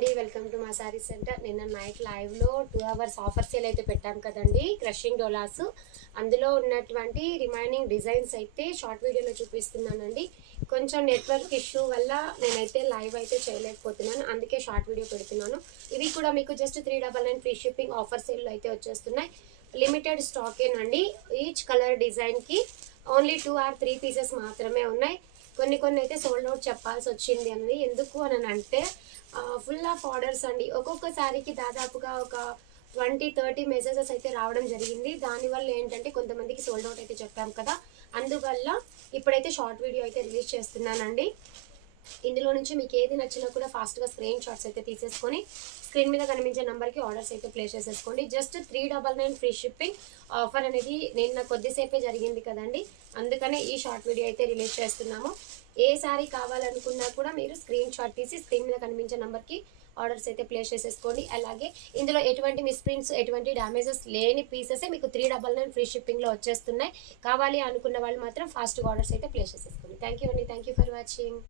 అండి, welcome to మా sorry centre. నిన్న నైట్ లైవ్లో 2 hours ఆఫర్ సేల్ అయితే పెట్టాం కదండి, క్రషింగ్ డోలాస్. అందులో ఉన్నటువంటి రిమైనింగ్ డిజైన్స్ అయితే షార్ట్ వీడియోలో చూపిస్తున్నానండి. కొంచెం నెట్వర్క్ ఇష్యూ వల్ల నేనైతే లైవ్ అయితే చేయలేకపోతున్నాను, అందుకే షార్ట్ వీడియో పెడుతున్నాను. ఇవి కూడా మీకు జస్ట్ 399 ఫ్రీ షిప్పింగ్ ఆఫర్ సేల్లో అయితే వచ్చేస్తున్నాయి. లిమిటెడ్ స్టాకేనండి. ఈచ్ కలర్ డిజైన్కి ఓన్లీ 2 or 3 పీసెస్ మాత్రమే ఉన్నాయి. కొన్ని అయితే సోల్డ్ అవుట్ చెప్పాల్సి వచ్చింది అన్నది. ఎందుకు అని అంటే ఫుల్ ఆఫ్ ఆర్డర్స్ అండి. ఒక్కొక్క శారీకి దాదాపుగా ఒక 20-30 మెసేజెస్ అయితే రావడం జరిగింది. దానివల్ల ఏంటంటే కొంతమందికి సోల్డ్ అవుట్ అయితే చెప్పాం కదా, అందువల్ల ఇప్పుడైతే షార్ట్ వీడియో అయితే రిలీజ్ చేస్తున్నానండి. ఇందులో నుంచి మీకు ఏది నచ్చినా కూడా ఫాస్ట్గా స్క్రీన్ షాట్స్ అయితే తీసేసుకొని స్క్రీన్ మీద కనిపించే నెంబర్కి ఆర్డర్స్ అయితే ప్లేస్ చేసేసుకోండి. జస్ట్ 399 ఫ్రీ షిప్పింగ్ ఆఫర్ అనేది నిన్న కొద్దిసేపే జరిగింది కదండి, అందుకనే ఈ షార్ట్ వీడియో అయితే రిలీజ్ చేస్తున్నాము. ఏ శారీ కావాలనుకున్నా కూడా మీరు స్క్రీన్ షాట్ తీసి స్క్రీన్ మీద కనిపించే నెంబర్కి ఆర్డర్స్ అయితే ప్లేస్ చేసేసుకోండి. అలాగే ఇందులో ఎటువంటి మిస్ప్రింట్స్, ఎటువంటి డ్యామేజెస్ లేని పీసెస్ మీకు 399 ఫ్రీ షిప్పింగ్లో వచ్చేస్తున్నాయి. కావాలి అనుకున్న వాళ్ళు మాత్రం ఫాస్ట్గా ఆర్డర్స్ అయితే ప్లేస్ చేసేసుకోండి. థ్యాంక్ యూ అండి, థ్యాంక్ యూ ఫర్ వాచింగ్.